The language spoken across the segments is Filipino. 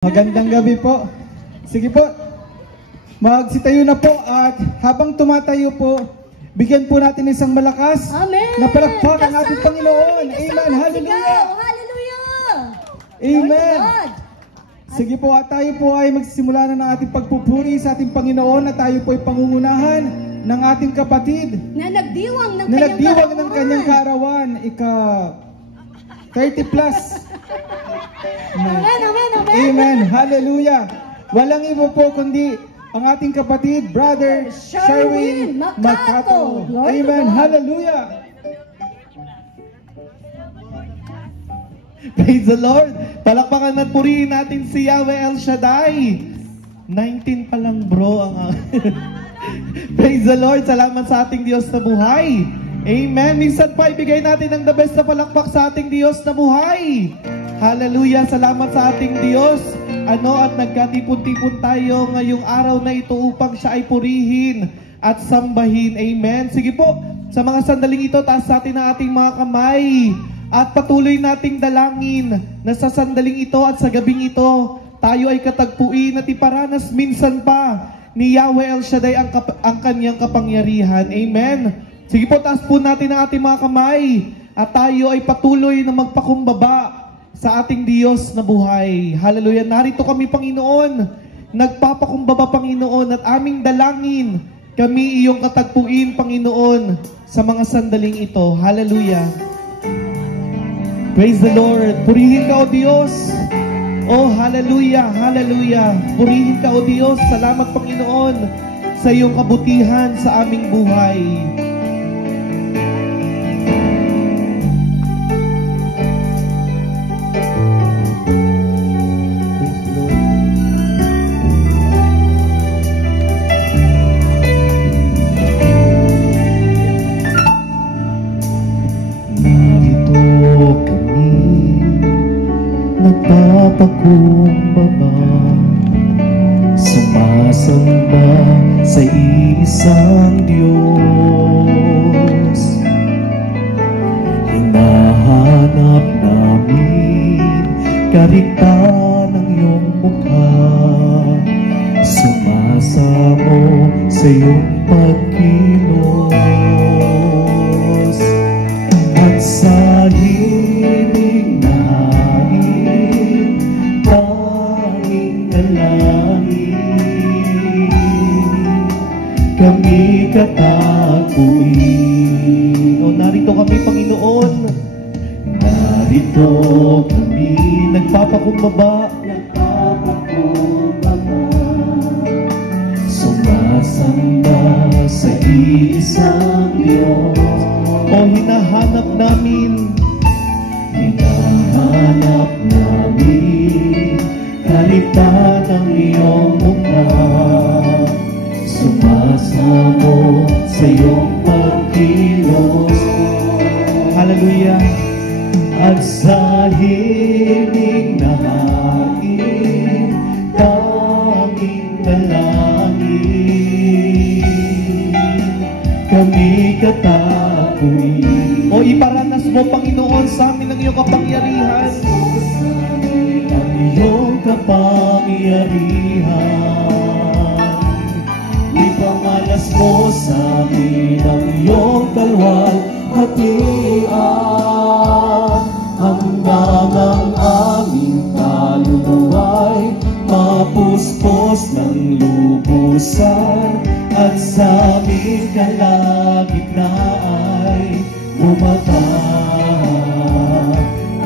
Magandang gabi po. Sige po, magsitayo na po at habang tumatayo po, bigyan po natin isang malakas na palakpak ang ating Panginoon. Amen. Hallelujah. Hallelujah. Amen. Sige po, at tayo po ay magsisimula na ng ating pagpupuri sa ating Panginoon at tayo po ay pangungunahan ng ating kapatid na nagdiwang ng kanyang kaarawan. Ika 30 plus. Amen, amen, amen. Amen. Hallelujah. Walang iba po kundi ang ating kapatid, Brother Sherwin Macato. Amen. Hallelujah. Praise the Lord. Palakpakan at purihin natin si Yahweh El Shaddai. 19 pa lang bro ang Praise the Lord. Salamat sa ating Diyos na buhay. Amen. Minsan pa ibigay natin ang the best na palakpak sa ating Diyos na buhay. Hallelujah. Salamat sa ating Diyos. At nagkatipon-tipon tayo ngayong araw na ito upang siya ay purihin at sambahin. Amen. Sige po, sa mga sandaling ito, taas natin ang ating mga kamay at patuloy nating dalangin na sa sandaling ito at sa gabing ito, tayo ay katagpuin at iparanas minsan pa ni Yahweh El Shaddai ang kanyang kapangyarihan. Amen. Sige po, taas po natin ang ating mga kamay at tayo ay patuloy na magpakumbaba sa ating Diyos na buhay. Hallelujah. Narito kami, Panginoon. Nagpapakumbaba, Panginoon, at aming dalangin kami iyong katagpuin, Panginoon, sa mga sandaling ito. Hallelujah. Praise the Lord. Purihin ka, O Diyos. Oh, hallelujah, hallelujah. Purihin ka, O Diyos. Salamat, Panginoon, sa iyong kabutihan sa aming buhay. Nagpapakumbaba, sumasamba sa isang Diyos. Hinahanap namin karigtan ng iyong mukha, sumasamo sa iyong pagkilos. At sa hiling kami katagpuin. O, narito kami, Panginoon. Narito kami, nagpapakumbaba. Sumasamba sa isang Diyos. O, hinahanap namin. Hinahanap namin kaligtan ng iyong mukha. Sumasamo sa iyong pagkilos. Hallelujah. At sa hiling na hain, tanging dalangin, kami katagpuin. O, iparanas mo, Panginoon, sa amin ang iyong kapangyarihan. Ang iyong kapangyarihan, ipamalas mo sa amin ang iyong kalwalhatian, hanggang ang aming kaluluwa'y mapuspos ng lubusan, at sa aming kalagitnaan bumaba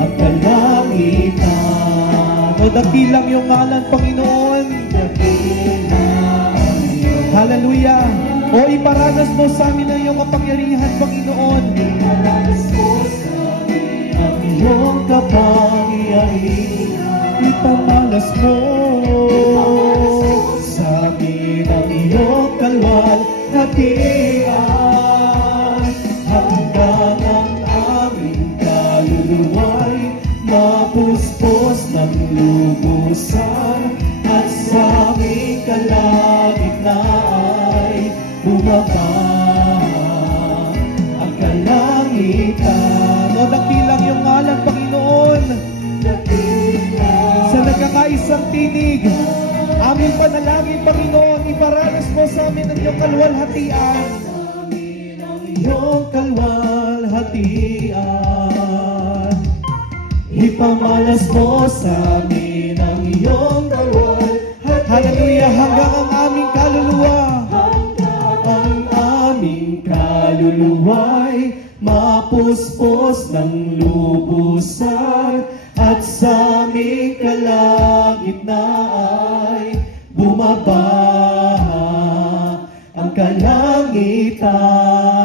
ang kalangitan. O, dakilang iyong ngalan, Panginoon. Hallelujah. O, iparanas mo sa amin ang iyong kapangyarihan, Panginoon. Iparanas mo sa amin ang iyong kapangyarihan. Ipamalas mo sa amin ang iyong kalwalhatian, hanggang ang aming kaluluwa'y mapuspos ng lubusan, at sa aming kalagitnaan bumaba ang kalangitan. O, dakilang iyong ngalan, Panginoon. Dakilang sa nagkakaisa isang tinig. Aming panalangin, Panginoon, iparanas mo sa amin ang iyong kalwalhatian. Iyong kalwalhatian. Ipamalas mo sa amin ang iyong kalwalhatian. Hallelujah, hanggang ang aming kaluluwa. Ang aming kaluluwa'y mapuspos ng lubusan, at sa aming kalagitnaan ay bumabaha ang kalangitan.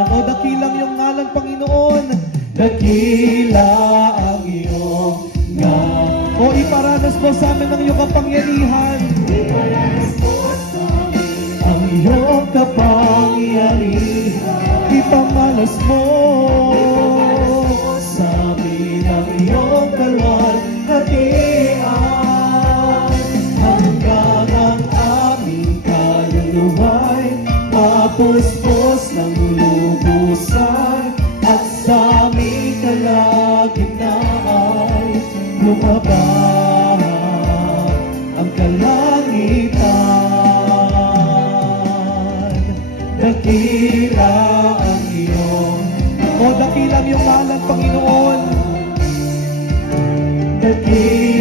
O dakilang iyong ngalan, Panginoon. Dakila ang iyong ngalan. O iparanas mo sa amin ang iyong kapangyarihan. Ang iyong kapangyarihan. Ipamalas mo sa amin ang iyong kalwalhatian. Hanggang ang aming kaluluwa'y mapuspos ng lubusan, at sa aming kalagitnaan ay lumabaha ang kalangitan. Dakila ang iyong, o dakilang iyong ngalan, Panginoon. Dakila